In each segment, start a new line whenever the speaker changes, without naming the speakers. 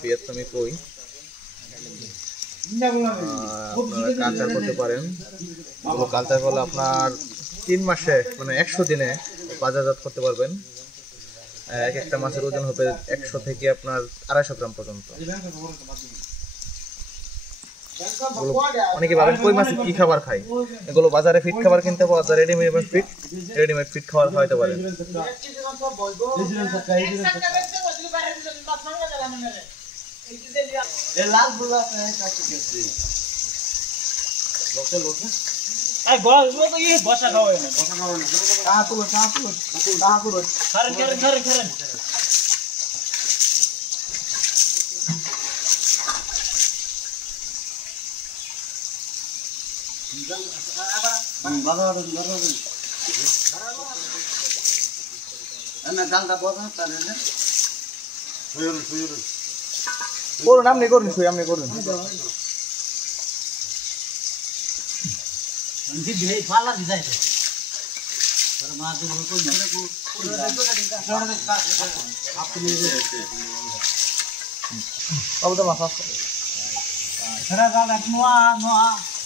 ভিয়েতনামি কই? আপনারা কালচার করতে পারেন। কালচার করলে আপনার তিন মাসে মানে একশো দিনে বাজারজাত করতে পারবেন। এক একটা মাছের ওজন হবে একশো থেকে আপনার আড়াইশো গ্রাম পর্যন্ত। অনেকে ভাবেন কই মাছে কি খাবার খায় এগুলো বাজারে ফিট খাবার কিনতে পাওয়া যায় রেডিমেড ফিট রেডিমেড ফিট খাবার খাওয়াতে পারেন।
আরে গলা ও তো এই বসা খাওয়ায়
করুন আপনি করুন শুই আপনি করুন।
দিদি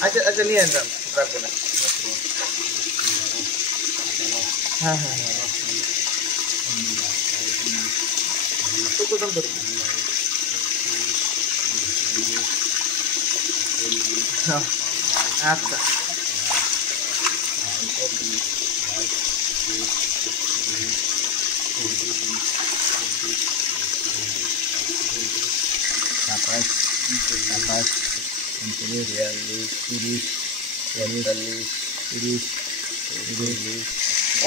আচ্ছা আচ্ছা নিয়ে যান রাখব না হ্যাঁ হ্যাঁ হ্যাঁ কত দাম ধরুন হ্যাঁ, আচ্ছা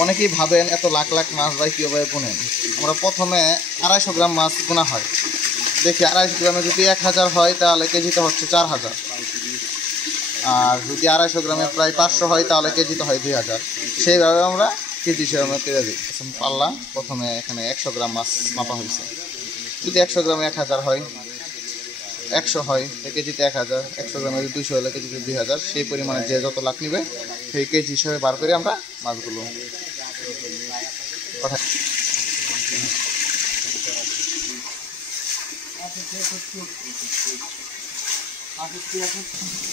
অনেকেই ভাবেন এত লাখ লাখ মাছ ভাই কীভাবে গুনেন আমরা প্রথমে আড়াইশো গ্রাম মাছ গোনা হয়। দেখি আড়াইশো গ্রামে যদি এক হাজার হয়, তাহলে কেজিতে হচ্ছে চার হাজার। আর যদি আড়াইশো গ্রামে প্রায় পাঁচশো হয়, তাহলে কেজিতে হয় দুই হাজার। সেইভাবে আমরা কেজি হিসেবে আমরা পেয়ে দিই পাল্লা প্রথমে এখানে একশো গ্রাম মাছ মাপা হয়েছে। যদি একশো গ্রামে এক হাজার হয় একশো হয় কেজিতে এক হাজার, একশো গ্রামে যদি দুইশো হলে কেজিতে দুই হাজার, সেই পরিমাণে যে যত লাখ নিবে, সেই কেজি হিসাবে বার করে আমরা মাছগুলো।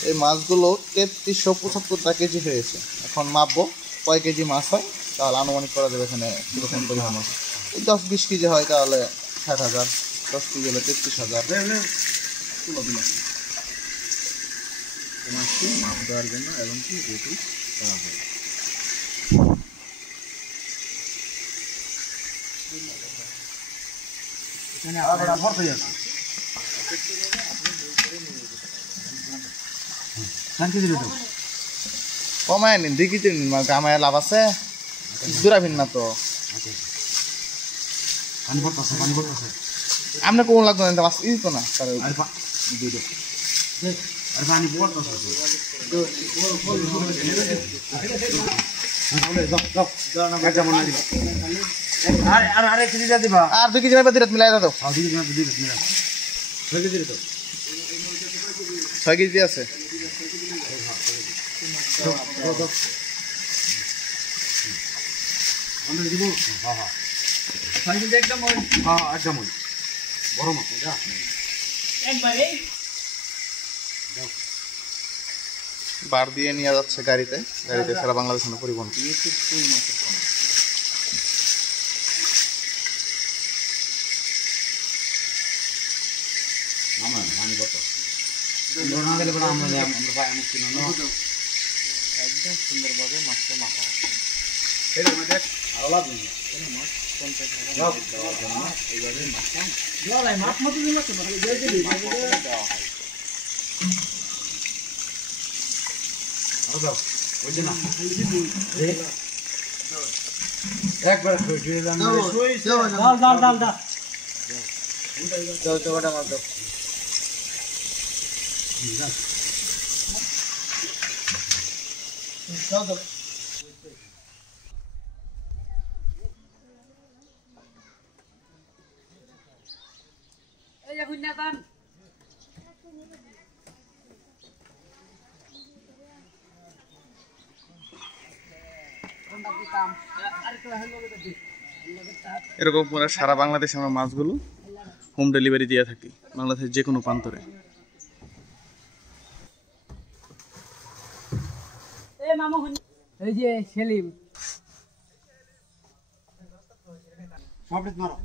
এই মাছগুলো তেত্রিশশো পঁচাত্তর টাকা কেজি হয়েছে। এখন মাপবো, কয় কেজি মাছ হয়, তাহলে আনুমানিক করা যাবে এখানে কীরকম পরিমাণ মাছ দশ বিশ কেজি হয় তাহলে ষাট হাজার, দশ কেজি হলে তেত্রিশ হাজার। মাছটি মাপ দেওয়ার জন্য এবং কি রেটু করা হয়। কমায় নিন দুই কেজি নিন গামায় লাভ আছে? দূরাভিন না তো। আপনি কোন লাগতো না ই তো না তার
আরে আরে আরে কেজিটা দিবা
আর দুই কেজি মাইবা দিরাত মিলাই দাও
আদি দিনা দিদি দিনা ছয় কেজি তো
ছয় কেজি আছে
আমরা দিব হ্যাঁ হ্যাঁ ছয় কেজি একদম হ্যাঁ একদম বড় মাছ যা একবারে।
বার দিয়ে নিয়ে যাচ্ছে গাড়িতে। গাড়িতে সারা বাংলাদেশ পরিবহন
মানে
একদম সুন্দরভাবে মাছটা মাখা
আরও লাভ নেই
এইভাবে মাছটা
মাছ মতো
দেওয়া হয়
একবার
দাও দাও দাও দাও
দাও চোখাটা মাছ দাও দাও দাও
এই যে
এরকম করে সারা বাংলাদেশে আমরা মাছগুলো হোম ডেলিভারি দিয়ে থাকি বাংলাদেশের যে কোনো প্রান্তরে।
এই মামু খুন্না এই যে সেলিম।
মারো।